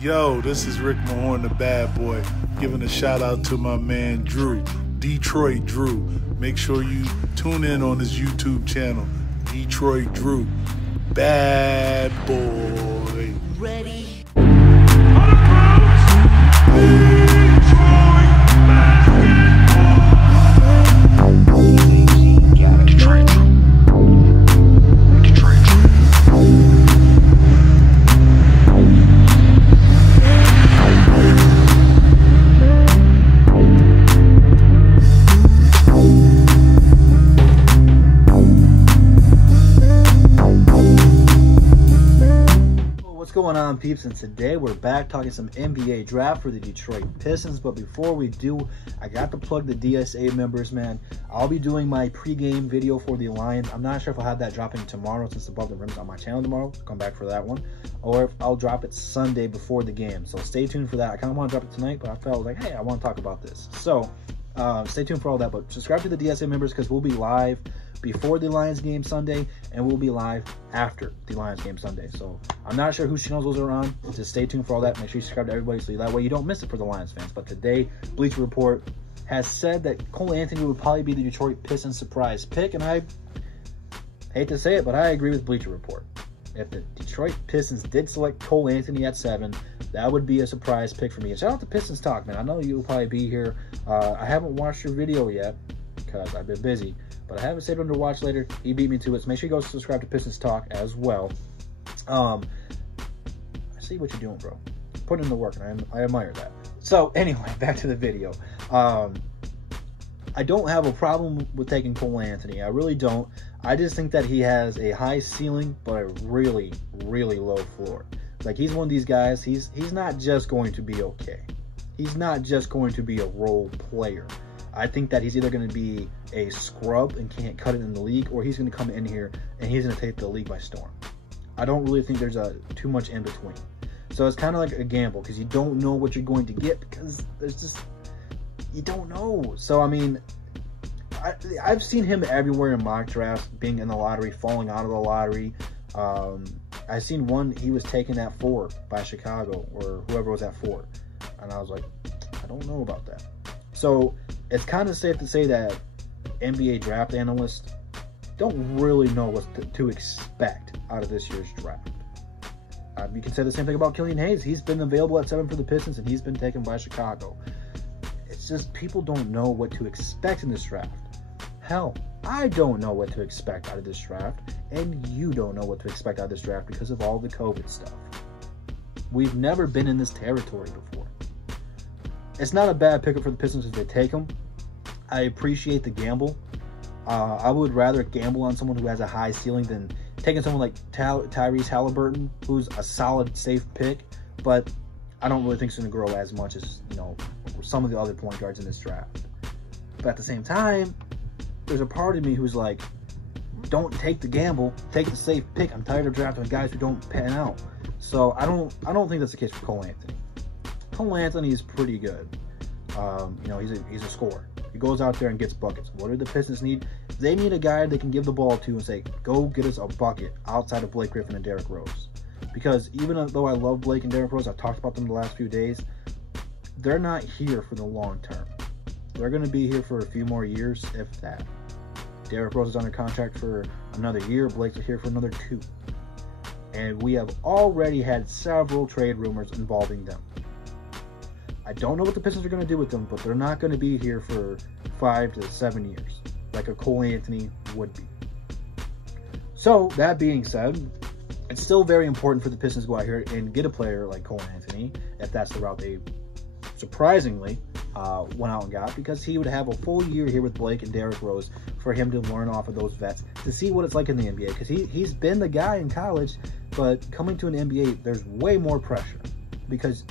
Yo, this is Rick Mahorn, the bad boy, giving a shout out to my man Drew, Detroit Drew. Make sure you tune in on his YouTube channel, Detroit Drew. Bad boy. Ready. What's going on, peeps? And today we're back talking some NBA draft for the Detroit Pistons. But before we do, I got to plug the DSA members, man. I'll be doing my pregame video for the Lions. I'm not sure if I'll have that dropping tomorrow since Above the Rim's on my channel tomorrow. Come back for that one. Or if I'll drop it Sunday before the game. So stay tuned for that. I kind of want to drop it tonight, but I felt like, hey, I want to talk about this. So stay tuned for all that. But subscribe to the DSA members because we'll be live before the Lions game Sunday, and we'll be live after the Lions game Sunday. So I'm not sure whose channels those are on. Just stay tuned for all that. Make sure you subscribe to everybody so that way you don't miss it for the Lions fans. But today, Bleacher Report has said that Cole Anthony would probably be the Detroit Pistons surprise pick, and I hate to say it, but I agree with Bleacher Report. If the Detroit Pistons did select Cole Anthony at 7, that would be a surprise pick for me. And shout out to Pistons Talk, man. I know you'll probably be here. I haven't watched your video yet because I've been busy, but I have it saved under watch later. He beat me to it, so make sure you go subscribe to Pistons Talk as well. I see what you're doing, bro. Putting in the work, and I admire that. So anyway, back to the video. I don't have a problem with taking Cole Anthony. I really don't. I just think that he has a high ceiling, but a really, really low floor. Like, he's one of these guys, he's not just going to be okay. He's not just going to be a role player. I think that he's either going to be a scrub and can't cut it in the league, or he's going to come in here and he's going to take the league by storm. I don't really think there's too much in between. So it's kind of like a gamble because you don't know what you're going to get because there's just, you don't know. So, I mean, I've seen him everywhere in mock drafts, being in the lottery, falling out of the lottery. I seen one, he was taken at 4 by Chicago, or whoever was at 4. And I was like, I don't know about that. So it's kind of safe to say that NBA draft analysts don't really know what to expect out of this year's draft. You can say the same thing about Killian Hayes. He's been available at 7 for the Pistons, and he's been taken by Chicago. It's just people don't know what to expect in this draft. Hell, I don't know what to expect out of this draft, and you don't know what to expect out of this draft because of all the COVID stuff. We've never been in this territory before. It's not a bad pickup for the Pistons if they take him. I appreciate the gamble. I would rather gamble on someone who has a high ceiling than taking someone like Tyrese Halliburton, who's a solid, safe pick, but I don't really think he's going to grow as much as, you know, some of the other point guards in this draft. But at the same time, there's a part of me who's like, don't take the gamble, take the safe pick. I'm tired of drafting guys who don't pan out. So I don't think that's the case for Cole Anthony. Cole Anthony is pretty good. You know, he's a scorer. He goes out there and gets buckets. What do the Pistons need? They need a guy they can give the ball to and say, go get us a bucket outside of Blake Griffin and Derrick Rose. Because even though I love Blake and Derrick Rose, I've talked about them the last few days, they're not here for the long term. They're going to be here for a few more years, if that. Derrick Rose is under contract for another year. Blake's here for another 2. And we have already had several trade rumors involving them. I don't know what the Pistons are going to do with them, but they're not going to be here for 5 to 7 years, like a Cole Anthony would be. So, that being said, it's still very important for the Pistons to go out here and get a player like Cole Anthony, if that's the route they surprisingly went out and got, because he would have a full year here with Blake and Derrick Rose for him to learn off of those vets, to see what it's like in the NBA, because he's been the guy in college, but coming to an NBA, there's way more pressure, because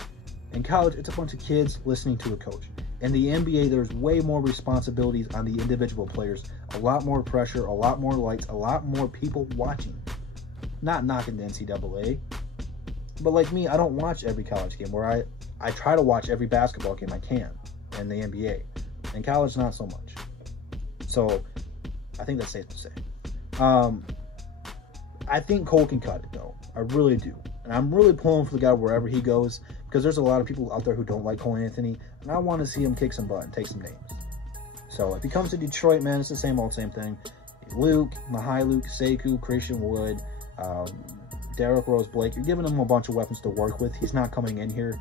in college, it's a bunch of kids listening to a coach. In the NBA, there's way more responsibilities on the individual players, a lot more pressure, a lot more lights, a lot more people watching. Not knocking the NCAA, but like me, I don't watch every college game, where I try to watch every basketball game I can in the NBA. In college, not so much. So, I think that's safe to say. I think Cole can cut it, though. I really do. And I'm really pulling for the guy wherever he goes, because there's a lot of people out there who don't like Cole Anthony, and I want to see him kick some butt and take some names. So if he comes to Detroit, man, it's the same old same thing. Luke, Luke, Sekou, Christian Wood, Derrick Rose, Blake, you're giving him a bunch of weapons to work with. He's not coming in here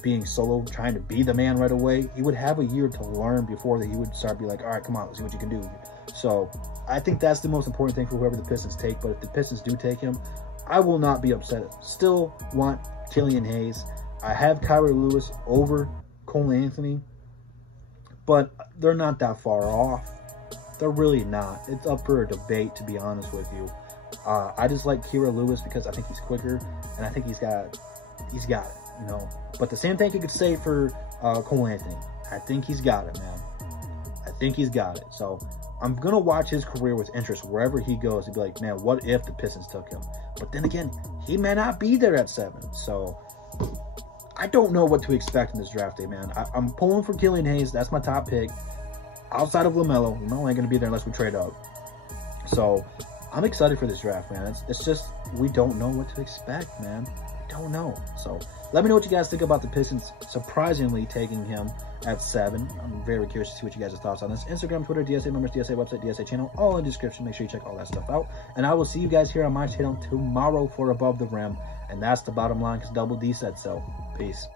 being solo, trying to be the man right away. He would have a year to learn before that he would start be like, all right, come on, let's see what you can do. So I think that's the most important thing for whoever the Pistons take. But if the Pistons do take him, I will not be upset. Still want Killian Hayes. I have Kyrie Lewis over Cole Anthony, but they're not that far off. They're really not. It's up for a debate, to be honest with you. I just like Kyrie Lewis because I think he's quicker, and I think he's got it, you know. But the same thing you could say for Cole Anthony. I think he's got it, man. I think he's got it. So I'm going to watch his career with interest wherever he goes to be like, man, what if the Pistons took him? But then again, he may not be there at 7. So I don't know what to expect in this draft day, man. I'm pulling for Killian Hayes. That's my top pick. Outside of LaMelo ain't going to be there unless we trade up. So I'm excited for this draft, man. It's just, we don't know what to expect, man. We don't know. So let me know what you guys think about the Pistons surprisingly taking him at 7. I'm very curious to see what you guys' thoughts on this. Instagram, Twitter, DSA members, DSA website, DSA channel, all in the description. Make sure you check all that stuff out. And I will see you guys here on my channel tomorrow for Above the Rim. And that's the bottom line because Double D said so. Peace.